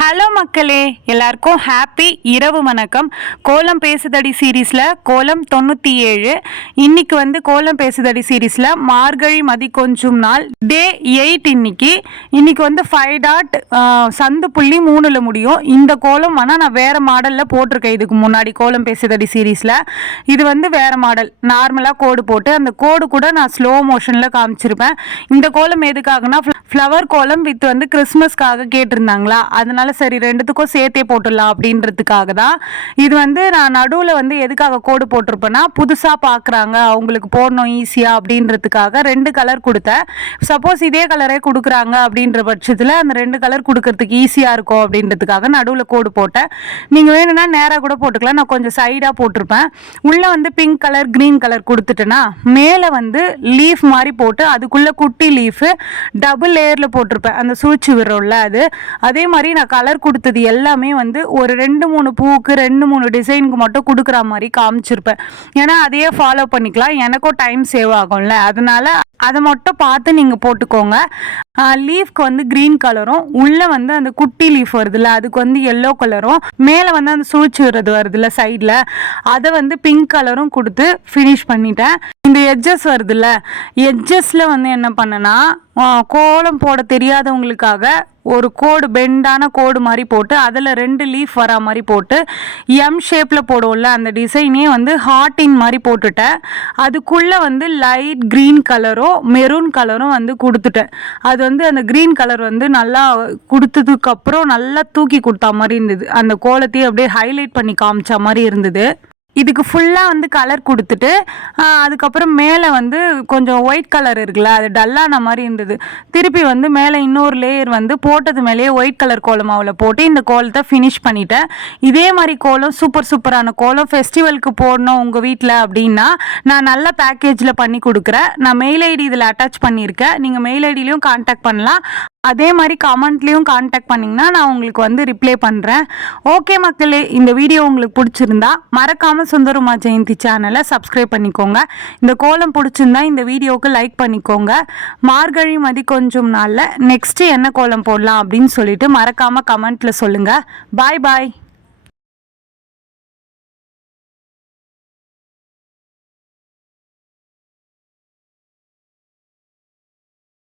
Hello மக்களே, எல்லாருக்கும் happy இரவு வணக்கம். கோலம் பேசுதடி சீரீஸில் கோலம் 97. இன்னைக்கு கோலம் பேசுதடி சீரீஸில் மார்கழி மதி கொஞ்சம் நாள் டே 8. இன்னைக்கு 5 டாட் சந்து புள்ளி 3ல் முடியும். இந்த கோலம் ஆனால் நான் வேறு மாடலில் போட்டிருக்கேன். இதுக்கு முன்னாடி கோலம் பேசுதடி சீரீஸில் இது வேறு மாடல். நார்மலாக கோடு போட்டு அந்த கோடு கூட நான் ஸ்லோ மோஷனில் காமிச்சிருப்பேன். இந்த கோலம் எதுக்காகனா ஃப்ளவர் கோலம் வித் கிறிஸ்மஸ்க்காக கேட்டிருந்தாங்களா, அதனால சரி ரெண்டுத்துக்கும் சேர்த்தே போட்டுடலாம் அப்படின்றதுக்காக தான். இது நான் நடுவில் எதுக்காக கோடு போட்டிருப்பேன்னா, புதுசாக பார்க்குறாங்க அவங்களுக்கு போடணும் ஈஸியாக அப்படின்றதுக்காக 2 கலர் கொடுத்தேன். சப்போஸ் இதே கலரே கொடுக்குறாங்க அப்படின்ற பட்சத்தில் அந்த 2 கலர் கொடுக்கறதுக்கு ஈஸியாக இருக்கும் அப்படின்றதுக்காக நடுவில் கோடு போட்டேன். நீங்கள் வேணும்னா நேராக கூட போட்டுக்கலாம். நான் கொஞ்சம் சைடாக போட்டிருப்பேன். உள்ளே பிங்க் கலர் க்ரீன் கலர் கொடுத்துட்டேன்னா மேலே லீஃப் மாதிரி போட்டு அதுக்குள்ளே குட்டி லீஃபு டபுள் லேயரில் போட்டிருப்பேன். அந்த சூழ்ச்சி விடுறோம்ல அது. அதே மாதிரி நான் கலர் கொடுத்தது எல்லாமே ஒரு 2-3 பூவுக்கு 2-3 டிசைனுக்கு மட்டும் கொடுக்குற மாதிரி காமிச்சிருப்பேன். ஏன்னா அதையே ஃபாலோ பண்ணிக்கலாம், எனக்கும் டைம் சேவ் ஆகும்ல, அதனால அதை மட்டும் பார்த்து நீங்கள் போட்டுக்கோங்க. லீஃப்க்கு க்ரீன் கலரும் உள்ளே அந்த குட்டி லீஃப் வருதுல்ல அதுக்கு எல்லோ கலரும் மேலே அந்த சூழ்ச்சி விடுறது வருதுல்ல சைடில் அதை பிங்க் கலரும் கொடுத்து ஃபினிஷ் பண்ணிட்டேன். இந்த எட்ஜஸ் வருதுல்ல, எட்ஜஸில் என்ன பண்ணேன்னா கோலம் போட தெரியாதவங்களுக்காக ஒரு கோடு பெண்டான கோடு மாதிரி போட்டு அதில் 2 லீஃப் வரா மாதிரி போட்டு எம் ஷேப்பில் போடுவோம்ல அந்த டிசைனே ஹார்ட்டின் மாதிரி போட்டுட்டேன். அதுக்குள்ளே லைட் க்ரீன் கலரும் மெரூன் கலரும் கொடுத்துட்டேன். அது அந்த க்ரீன் கலர் நல்லா கொடுத்ததுக்கப்புறம் நல்லா தூக்கி கொடுத்தா மாதிரி இருந்தது. அந்த கோலத்தையே அப்படியே ஹைலைட் பண்ணி காமிச்சா மாதிரி இருந்தது. இதுக்கு ஃபுல்லாக கலர் கொடுத்துட்டு அதுக்கப்புறம் மேலே கொஞ்சம் ஒயிட் கலர் இருக்குல்ல, அது டல்லான மாதிரி இருந்தது. திருப்பி மேலே இன்னொரு லேயர் போட்டது மேலேயே ஒயிட் கலர் கோலம் மாவில் போட்டு இந்த கோலத்தை ஃபினிஷ் பண்ணிட்டேன். இதே மாதிரி கோலம் சூப்பரான கோலம் ஃபெஸ்டிவலுக்கு போடணும் உங்கள் வீட்டில் அப்படின்னா நான் நல்ல பேக்கேஜில் பண்ணி கொடுக்குறேன். நான் மெயில் ஐடி இதில் அட்டாச் பண்ணியிருக்கேன். நீங்கள் மெயில் ஐடிலையும் கான்டாக்ட் பண்ணலாம். அதே மாதிரி கமெண்ட்லேயும் கான்டாக்ட் பண்ணிங்கன்னா நான் உங்களுக்கு ரிப்ளை பண்ணுறேன். ஓகே மக்களே, இந்த வீடியோ உங்களுக்கு பிடிச்சிருந்தா மறக்காமல் சுந்தரமா ஜெயந்தி சேனலை சப்ஸ்கிரைப் பண்ணிக்கோங்க. இந்த கோலம் பிடிச்சிருந்தா இந்த வீடியோவுக்கு லைக் பண்ணிக்கோங்க. மார்கழி மதி கொஞ்சம் நாளில் நெக்ஸ்ட்டு என்ன கோலம் போடலாம் அப்படின்னு சொல்லிட்டு மறக்காமல் கமெண்ட்டில் சொல்லுங்கள். பாய் பாய்.